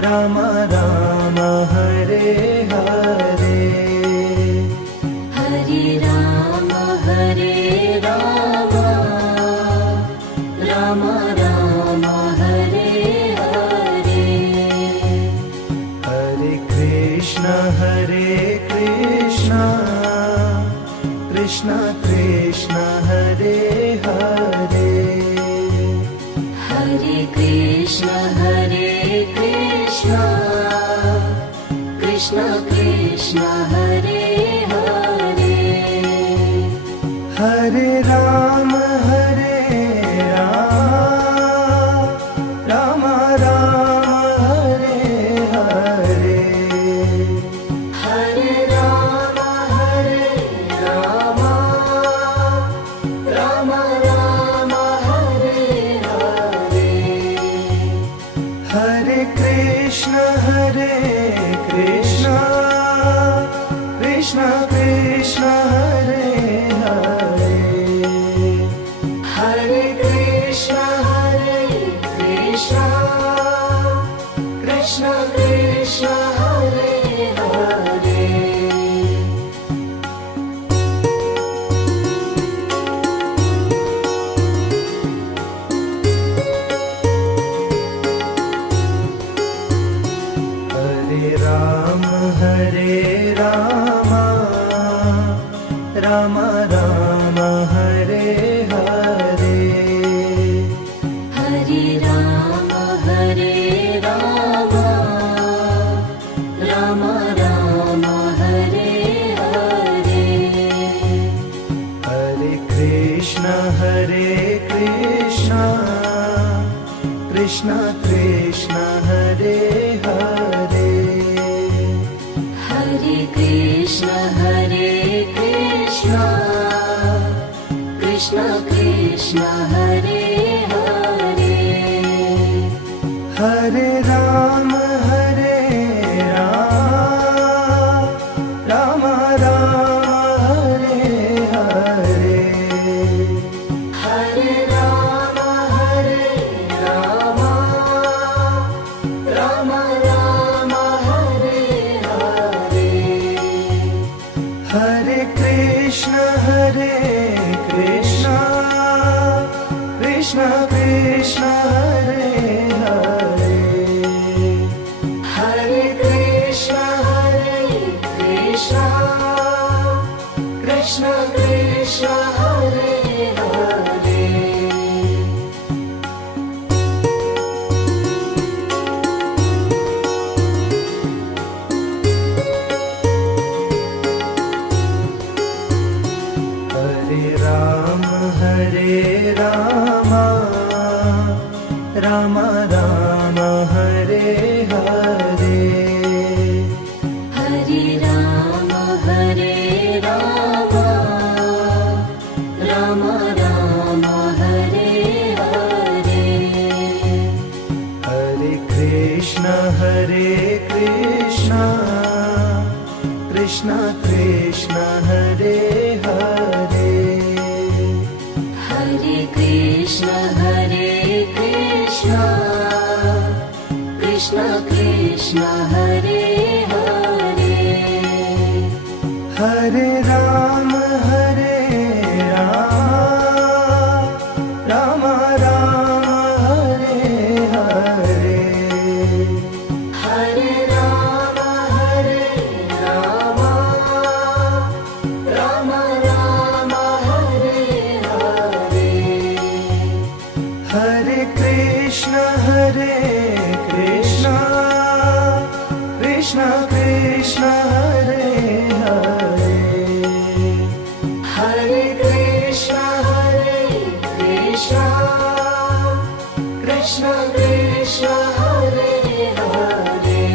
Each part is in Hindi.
Ram Ram Hare Hare, Hare Ram Ram Ram Hare Hare. Hare Krishna Krishna Krishna Hare Hare, Hare Krishna Krishna Krishna Hare Hare. Hare Ram Ram Ram Hare Hare, Hare Ram Ram Ram Hare Hare. Hare Krishna Krishna Krishna Hare Hare, Hare Krishna Krishna Krishna Hare Hare. Hare Ram Ram Ram Hare Hare, Hare Ram Ram Ram Hare Hare. Hare Krishna Krishna Krishna Hare Hare, Hare Krishna Krishna Krishna Hare Hare. Hare Ram Ram Ram Hare Hare, Hare Ram Ram Ram Hare Hare. Hare Krishna Krishna Krishna Hare Hare, Hare Krishna Krishna Krishna Hare Hare. Hare Ram Ram Ram Hare Hare, Hare Ram Ram Ram Hare Hare. Hare Krishna Krishna Krishna Hare Hare, Hare Krishna Krishna Krishna Hare Hare. Hare Ram Ram Ram Hare Hare, Hare Ram Ram Ram Hare Hare. Hare Krishna Krishna Krishna Hare Hare, Hare Krishna Krishna Krishna Hare Hare.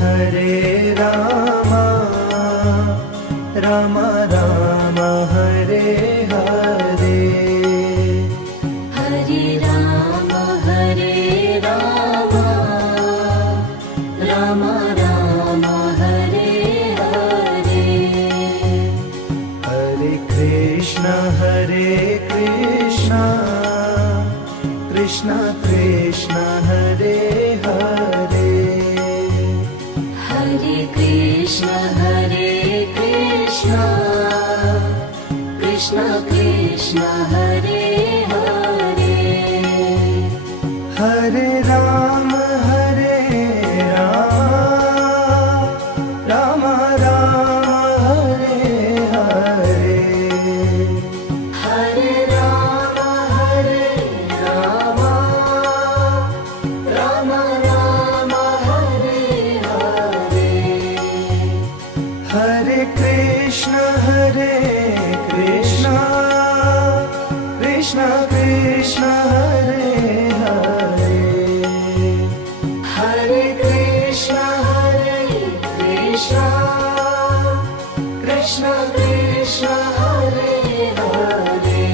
Hare Ram Ram Ram Hare Hare, Hare Ram Ram Ram Hare Hare Hare Krishna Krishna Krishna Hare Hare Hare Krishna Krishna Krishna Hare Hare Hare Ram Ram Ram Hare Hare Hare Ram Ram Ram Hare Hare Hare Krishna Krishna Krishna Hare Hare Hare Krishna Krishna Krishna Hare Hare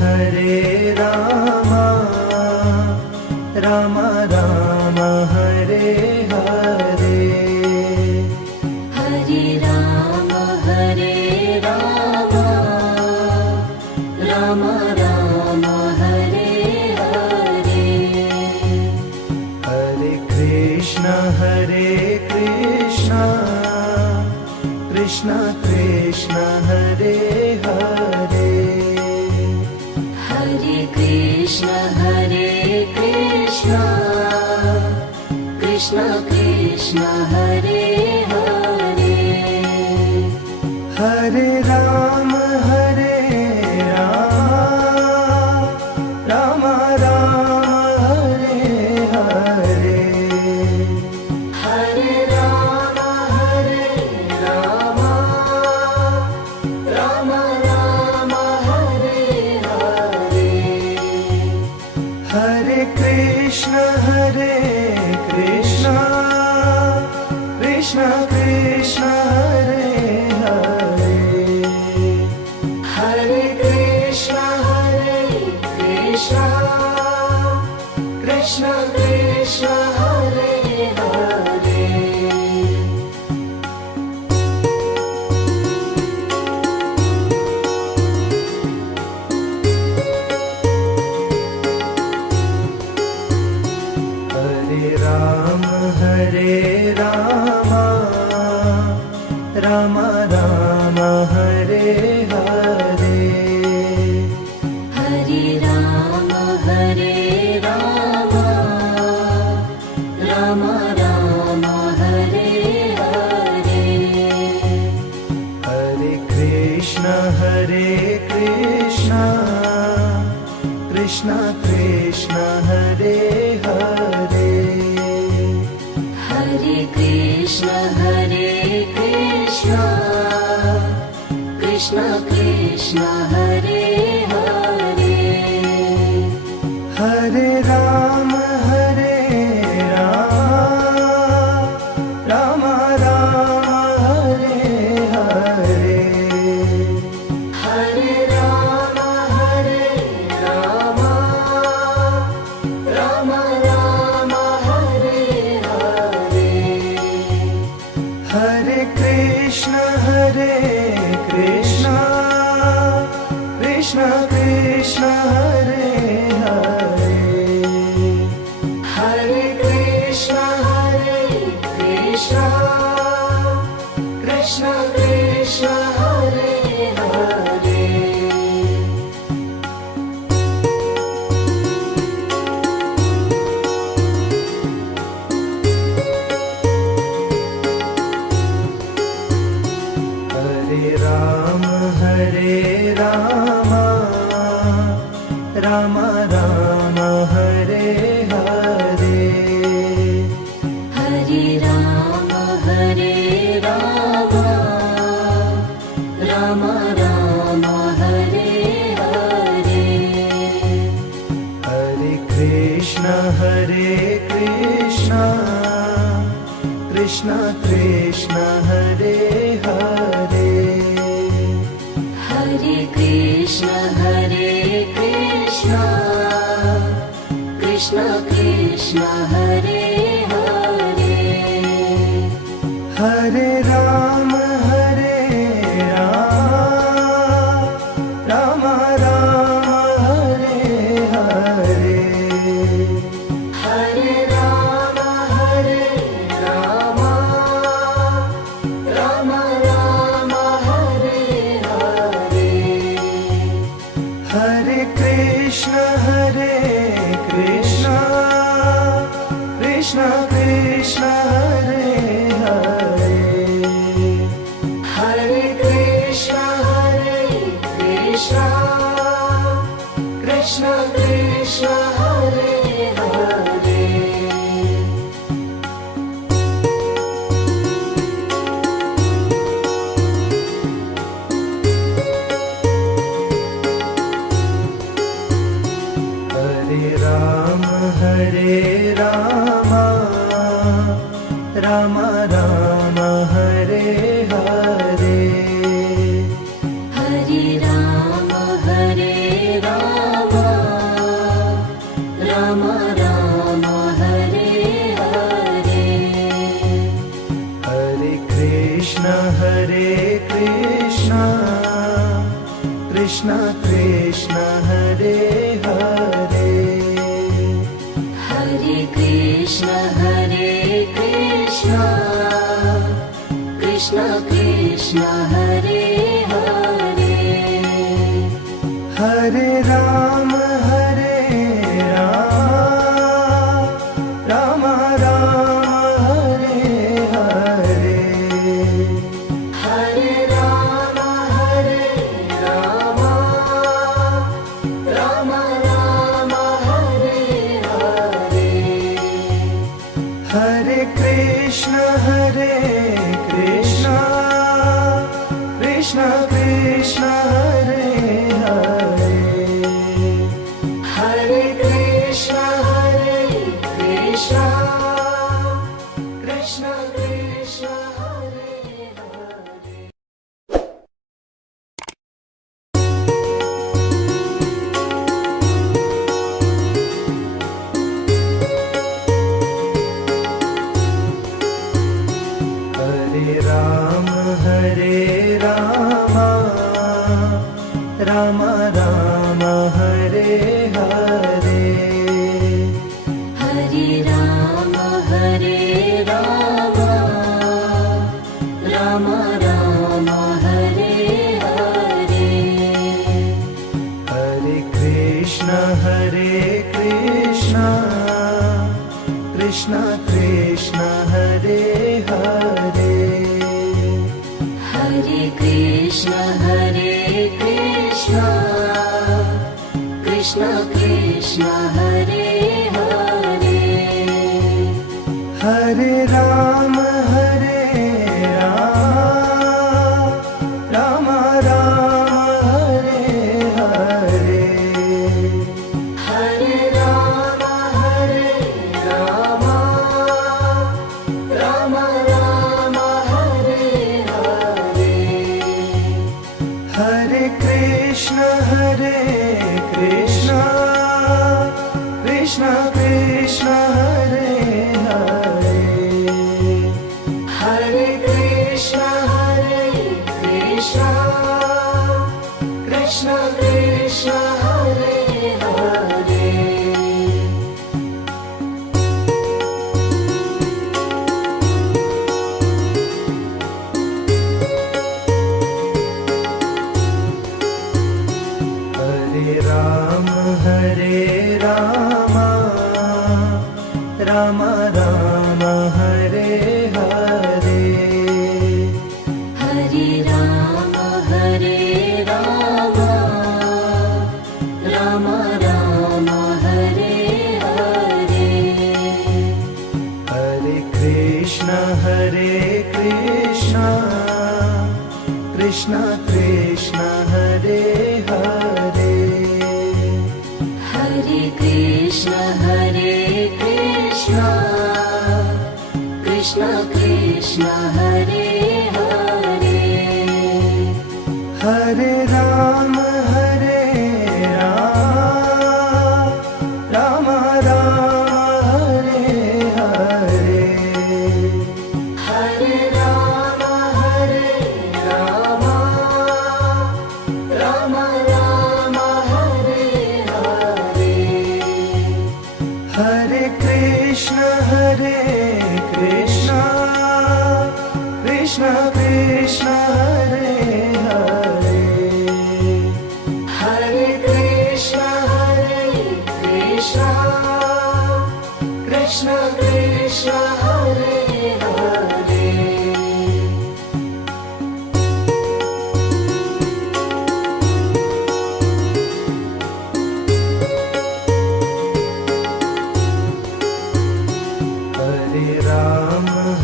Hare Ram Ram Ram Hare Hare Hare Ram Ram Ram Hare Hare Hare Krishna Krishna Krishna Hare Hare Hare Krishna Krishna Krishna Hare Hare Hare Ram Ram Ram Hare Hare Hare Ram Ram Ram Hare Hare Hare Krishna Krishna Krishna Hare Hare Hare Krishna Krishna Krishna Hare Hare Hare Ram Ram Ram Hare Hare Hare Ram Ram Ram Hare Hare Hare Krishna Krishna Hare Hare Hare Krishna Krishna Hare Hare Hare Ram Ram Ram Hare Hare Hare Ram Ram Ram Hare Hare Hare Krishna Krishna Krishna Hare Hare Hare Krishna Krishna Krishna Hare Hare Hare Ram Ram Ram Hare Hare Hare Ram Ram Ram Hare Hare Hare Krishna Krishna Krishna Hare Hare Hare Krishna Hare Krishna Krishna Krishna Hare Hare Hare Rama Rama Rama Hare Hare Hare Rama Rama Rama Hare Hare Hare Krishna Krishna Krishna Hare Hare Hare Krishna Krishna Krishna Hare Hare Hare Rama Rama Rama Hare Hare Hare Rama Rama Rama Hare Hare Hare Krishna Krishna Krishna Hare Hare Hare Krishna Krishna Krishna Hare Hare Hare Rama Rama Rama Hare Hare Hare Rama Rama Rama Hare Hare Hare Krishna Krishna Krishna Hare Hare Hare Krishna Krishna Krishna Hare Hare Hare Rama Rama Rama Hare Hare Hare Rama Rama Rama Hare Hare Hare Krishna Krishna Hare Hare Hare Krishna Krishna Hare Hare Hare Rama Rama Rama Hare Hare Hare Rama Rama Rama Hare Hare Hare Krishna Krishna Hare Hare Hare Krishna Krishna Hare Hare Hare Rama Rama Rama Hare Hare Hare Rama Rama Rama Hare Hare Hare Krishna Krishna Hare Hare Hare Krishna Krishna Krishna Krishna Hare Hare Hare Ram Ram Ram Hare Hare Hare Ram Ram Ram Ram Hare Hare Hare Krishna Krishna Krishna Hare Hare Hare Krishna Krishna Krishna Hare Hare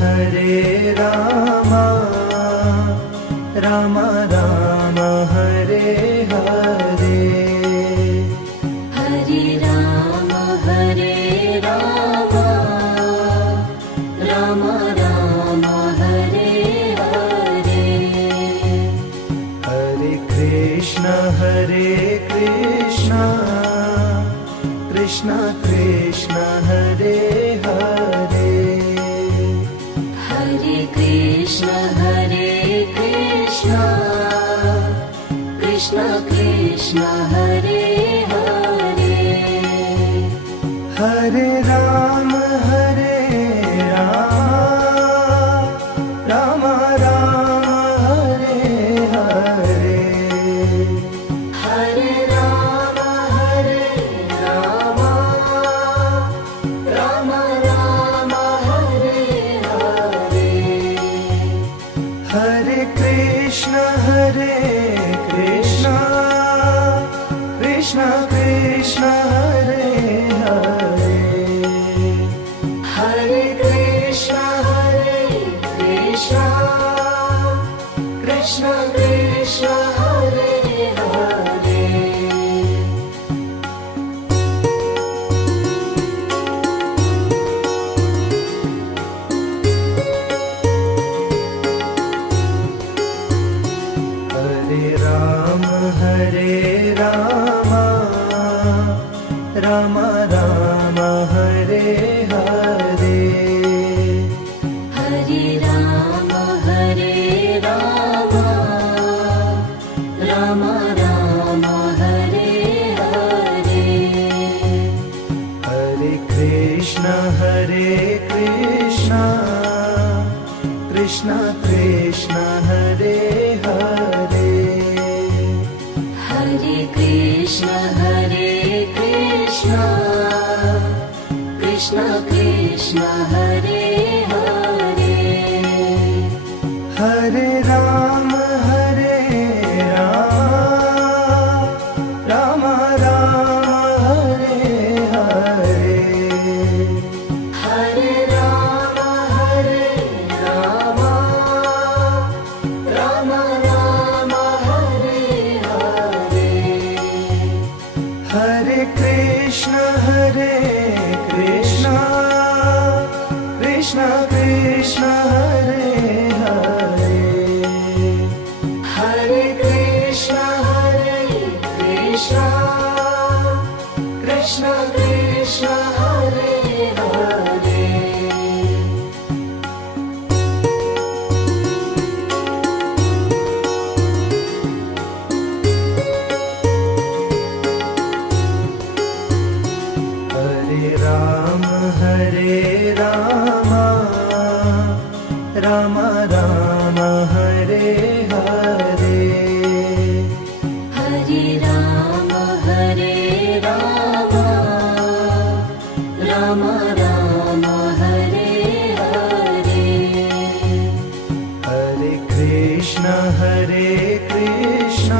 Hare Ram Ram Ram Hare Hare Hare Ram Ram Ram Hare Hare Hare Krishna Krishna Krishna Hare Hare Hare Krishna Krishna Krishna Hare Hare Hare Ram Ram Ram Hare Hare Hare Ram Ram Ram Hare Hare Hare Krishna Krishna Krishna Hare Hare Hare Krishna Krishna Krishna Hare Hare Hare Ram Ram Ram Hare Hare Hare Ram Ram Ram Hare Hare Hare Krishna Krishna Krishna Hare Hare Hare Krishna Krishna Krishna Hare Hare Hare Ram Ram Ram Hare Hare Hare Ram Ram Ram Hare Hare Hare Krishna Krishna Krishna Hare Hare Hare Krishna Krishna Krishna Hare Hare Hare Ram Ram Ram Hare Hare Hare Ram Ram Ram Hare Hare Hare Krishna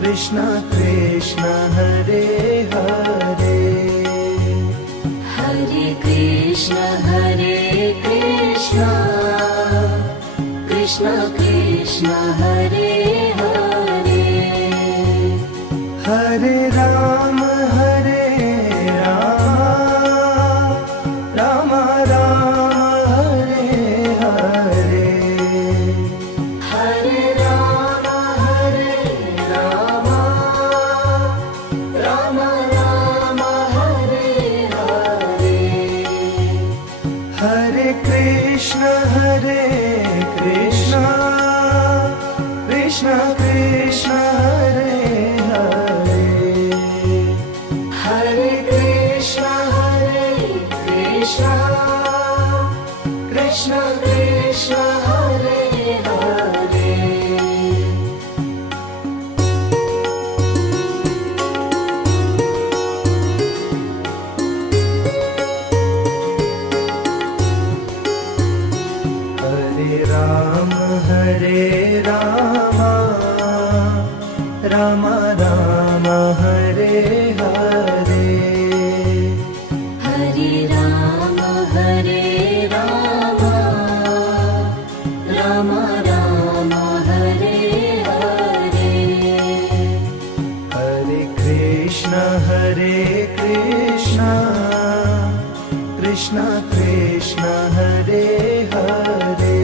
Krishna Krishna Hare Hare Hare Krishna Krishna Krishna Hare Hare Hare Ram Ram Ram Hare Ram Hare Ram Ram Ram Hare Hare Hare Ram Ram Ram Hare Hare Hare Krishna Krishna Krishna Hare Hare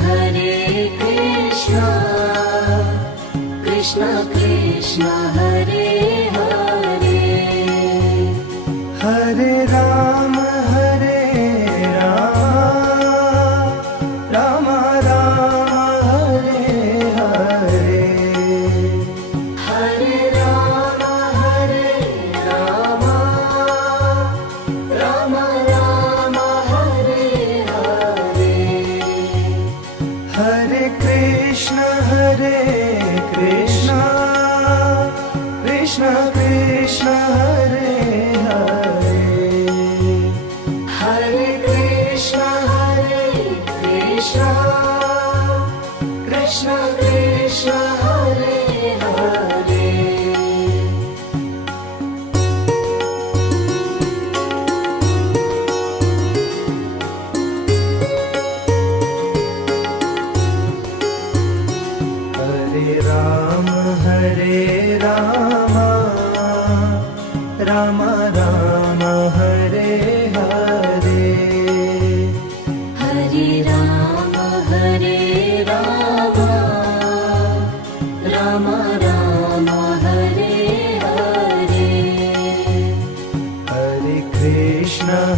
Hare Krishna Krishna Krishna Hare Hare Hare Ram Ram Ram Hare Hare Hare Ram Ram Ram Hare Hare Hare Krishna Krishna Krishna Hare Hare Hare Krishna Krishna Krishna Hare Hare Hare Ram Ram Ram Hare Hare Hare Ram Ram Ram Hare Hare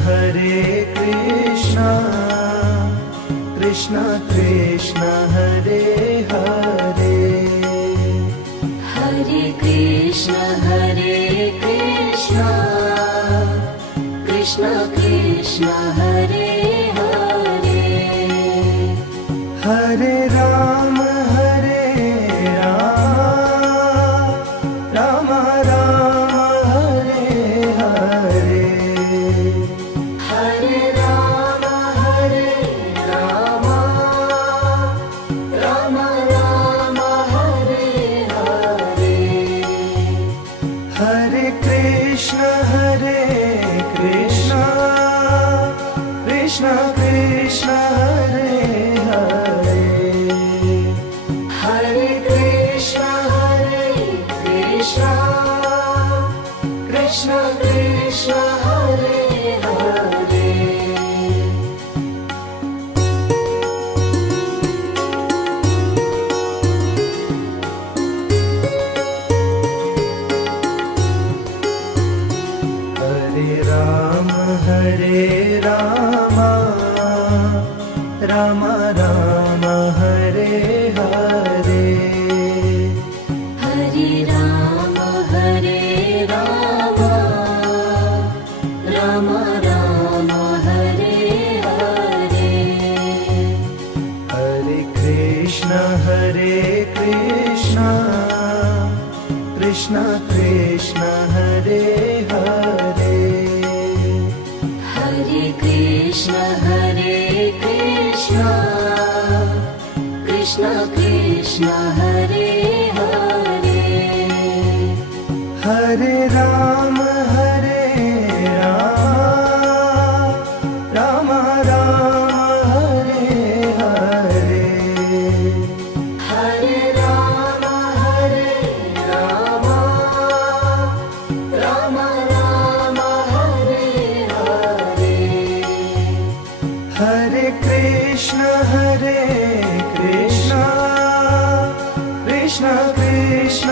Hare Krishna Krishna Krishna Hare Hare Hare Krishna Krishna Krishna Hare Hare Hare Ram Ram Ram Hare Hare Hare Ram Ram Ram Hare Hare Hare Krishna Krishna Krishna Hare Hare Hare Krishna Krishna Krishna Hare Hare Hare Ram Ram Ram Hare Hare Hare Ram Ram Ram Hare Hare Hare Krishna Krishna Krishna Hare Hare Hare Krishna Krishna Krishna Hare Hare Hare Ram Ram Ram Hare Hare Hare Ram Ram Ram Hare Hare Hare Krishna Krishna Krishna Krishna